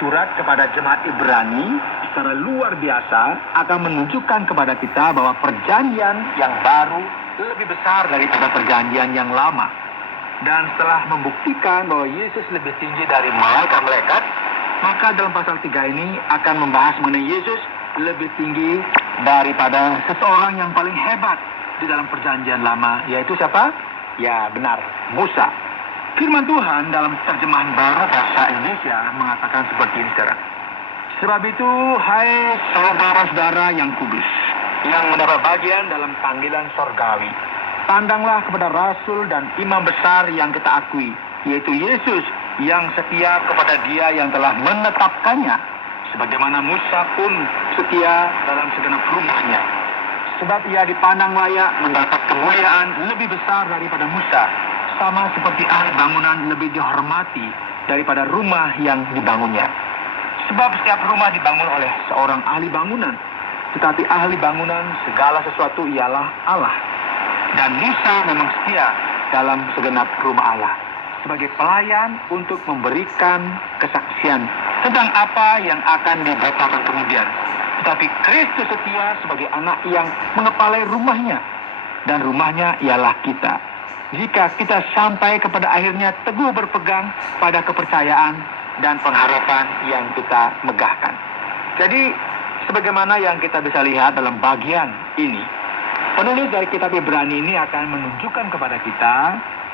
surat kepada jemaat Ibrani secara luar biasa akan menunjukkan kepada kita bahwa perjanjian yang baru lebih besar daripada perjanjian yang lama. Dan setelah membuktikan bahwa Yesus lebih tinggi dari malaikat-malaikat, maka dalam pasal 3 ini akan membahas mengenai Yesus lebih tinggi daripada seseorang yang paling hebat di dalam perjanjian lama, yaitu siapa? Ya, benar, Musa. Firman Tuhan dalam terjemahan baru bahasa Indonesia mengatakan seperti ini, saudara. Sebab itu, hai saudara-saudara yang kudus, yang mendapat bagian dalam panggilan sorgawi, pandanglah kepada rasul dan imam besar yang kita akui, yaitu Yesus, yang setia kepada Dia yang telah menetapkannya, sebagaimana Musa pun setia dalam segenap rumahnya. Sebab ia dipandang layak mendapat kemuliaan lebih besar daripada Musa, sama seperti ahli bangunan lebih dihormati daripada rumah yang dibangunnya. Sebab setiap rumah dibangun oleh seorang ahli bangunan, tetapi ahli bangunan segala sesuatu ialah Allah. Dan Musa memang setia dalam segenap rumah Allah, sebagai pelayan untuk memberikan kesaksian tentang apa yang akan diberitakan kemudian. Tetapi Kristus setia sebagai anak yang mengepalai rumahnya, dan rumahnya ialah kita. Jika kita sampai kepada akhirnya teguh berpegang pada kepercayaan dan pengharapan yang kita megahkan. Jadi, sebagaimana yang kita bisa lihat dalam bagian ini, penulis dari kitab Ibrani ini akan menunjukkan kepada kita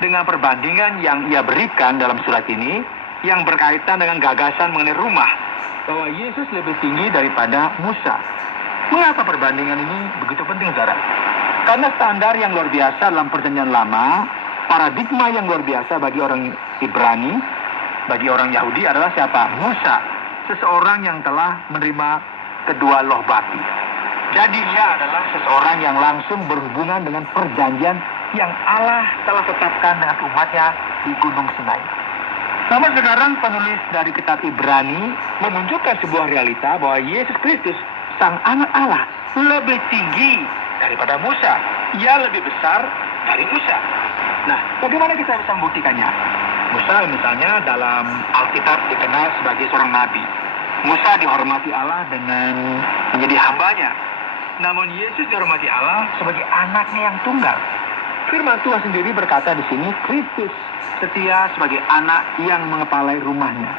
dengan perbandingan yang ia berikan dalam surat ini yang berkaitan dengan gagasan mengenai rumah, bahwa Yesus lebih tinggi daripada Musa. Mengapa perbandingan ini begitu penting, saudara? Karena standar yang luar biasa dalam perjanjian lama, paradigma yang luar biasa bagi orang Ibrani, bagi orang Yahudi adalah siapa? Musa, seseorang yang telah menerima kedua loh bati. Jadi ia adalah seseorang yang langsung berhubungan dengan perjanjian yang Allah telah tetapkan dengan umatnya di Gunung Sinai. Namun sekarang penulis dari kitab Ibrani menunjukkan sebuah realita bahwa Yesus Kristus, Sang Anak Allah, lebih tinggi daripada Musa. Ia lebih besar dari Musa. Nah, bagaimana kita bisa membuktikannya? Musa misalnya dalam Alkitab dikenal sebagai seorang nabi. Musa dihormati Allah dengan menjadi hambanya. Namun Yesus dihormati Allah sebagai anaknya yang tunggal. Firman Tuhan sendiri berkata di sini, Kristus setia sebagai anak yang mengepalai rumahnya.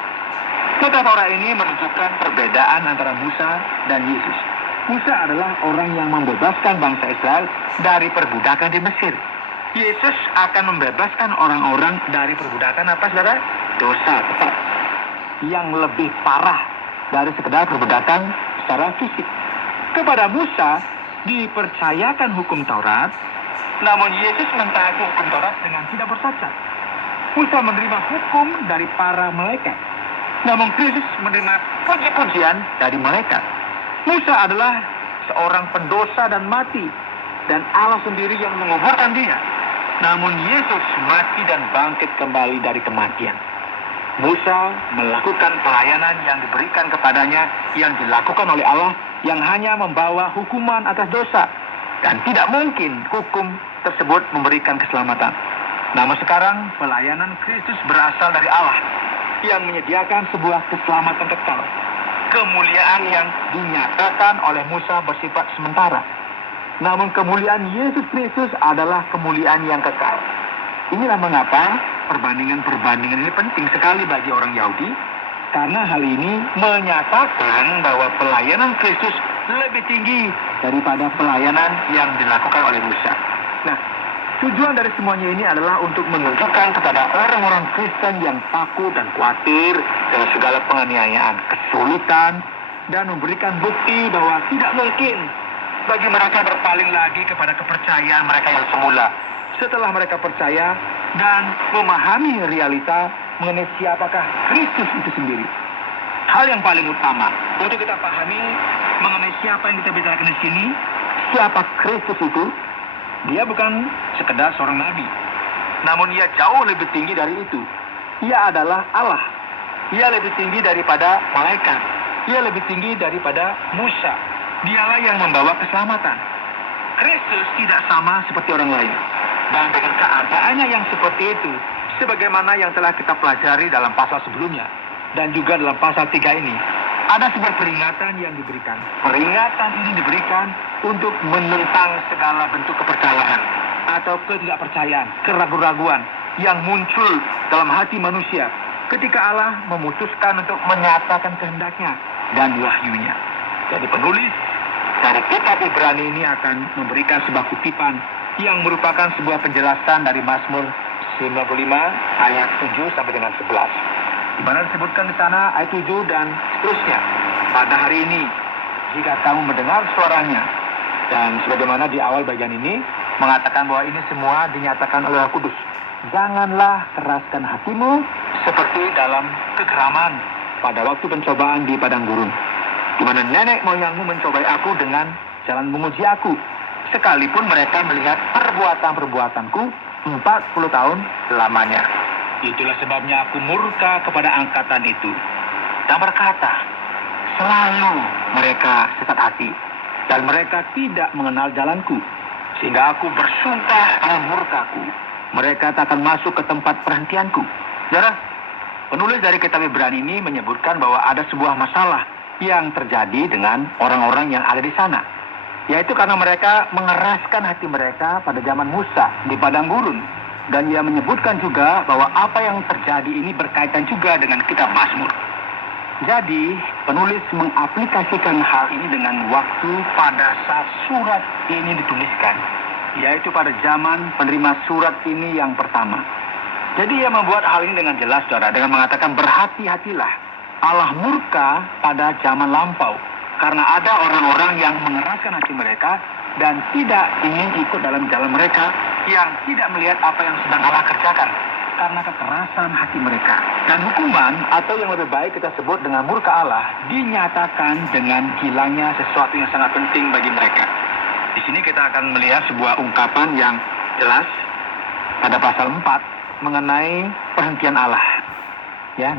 Metafora ini menunjukkan perbedaan antara Musa dan Yesus. Musa adalah orang yang membebaskan bangsa Israel dari perbudakan di Mesir. Yesus akan membebaskan orang-orang dari perbudakan apa, saudara? Dosa, tepat. Yang lebih parah dari sekedar perbudakan secara fisik. Kepada Musa dipercayakan hukum Taurat, namun Yesus mentaati hukum Taurat dengan tidak bercacat. Musa menerima hukum dari para malaikat, namun Kristus menerima puji-pujian dari malaikat. Musa adalah seorang pendosa dan mati, dan Allah sendiri yang menguburkan dia. Namun Yesus mati dan bangkit kembali dari kematian. Musa melakukan pelayanan yang diberikan kepadanya, yang dilakukan oleh Allah, yang hanya membawa hukuman atas dosa. Dan tidak mungkin hukum tersebut memberikan keselamatan. Namun sekarang pelayanan Kristus berasal dari Allah, yang menyediakan sebuah keselamatan kekal. Kemuliaan yang dinyatakan oleh Musa bersifat sementara. Namun kemuliaan Yesus Kristus adalah kemuliaan yang kekal. Inilah mengapa perbandingan-perbandingan ini penting sekali bagi orang Yahudi, karena hal ini menyatakan bahwa pelayanan Kristus lebih tinggi daripada pelayanan yang dilakukan oleh Musa. Nah, tujuan dari semuanya ini adalah untuk menunjukkan kepada orang-orang Kristen yang takut dan khawatir dengan segala penganiayaan, kesulitan, dan memberikan bukti bahwa tidak mungkin bagi mereka berpaling lagi kepada kepercayaan mereka yang semula. Setelah mereka percaya dan memahami realita mengenai siapakah Kristus itu sendiri. Hal yang paling utama untuk kita pahami mengenai siapa yang kita bicarakan di sini, siapa Kristus itu, dia bukan sekedar seorang nabi. Namun ia jauh lebih tinggi dari itu. Ia adalah Allah. Ia lebih tinggi daripada malaikat. Ia lebih tinggi daripada Musa. Dialah yang membawa keselamatan. Kristus tidak sama seperti orang lain. Dan dengan keadaannya yang seperti itu, sebagaimana yang telah kita pelajari dalam pasal sebelumnya, Dan juga dalam pasal 3 ini, ada sebuah peringatan yang diberikan. Peringatan ini diberikan untuk menentang segala bentuk kepercayaan atau ketidakpercayaan, keraguan-raguan yang muncul dalam hati manusia ketika Allah memutuskan untuk menyatakan kehendaknya dan wahyunya. Jadi penulis dari kitab Ibrani ini akan memberikan sebuah kutipan yang merupakan sebuah penjelasan dari Mazmur 95 ayat 7 sampai dengan 11. Di mana disebutkan di sana ayat 7 dan seterusnya. Pada hari ini, jika kamu mendengar suaranya, dan sebagaimana di awal bagian ini mengatakan bahwa ini semua dinyatakan oleh Roh Kudus. Janganlah keraskan hatimu seperti dalam kegeraman pada waktu pencobaan di padang gurun, di mana nenek moyangmu mencobai aku dengan jalan menguji aku, sekalipun mereka melihat perbuatan-perbuatanku 40 tahun lamanya. Itulah sebabnya aku murka kepada angkatan itu dan berkata, selalu mereka sesat hati dan mereka tidak mengenal jalanku, sehingga aku bersumpah dalam murkaku, mereka tak akan masuk ke tempat perhentianku. Saudara, penulis dari kitab Ibrani ini menyebutkan bahwa ada sebuah masalah yang terjadi dengan orang-orang yang ada di sana, yaitu karena mereka mengeraskan hati mereka pada zaman Musa di padang gurun. Dan ia menyebutkan juga bahwa apa yang terjadi ini berkaitan juga dengan kitab Mazmur. Jadi, penulis mengaplikasikan hal ini dengan waktu pada saat surat ini dituliskan, yaitu pada zaman penerima surat ini yang pertama. Jadi ia membuat hal ini dengan jelas, saudara, dengan mengatakan berhati-hatilah. Allah murka pada zaman lampau, karena ada orang-orang yang mengeraskan hati mereka dan tidak ingin ikut dalam jalan mereka, yang tidak melihat apa yang sedang Allah kerjakan karena kekerasan hati mereka. Dan hukuman, atau yang lebih baik kita sebut dengan murka Allah, dinyatakan dengan hilangnya sesuatu yang sangat penting bagi mereka. Di sini kita akan melihat sebuah ungkapan yang jelas pada pasal 4 mengenai perhentian Allah. Ya,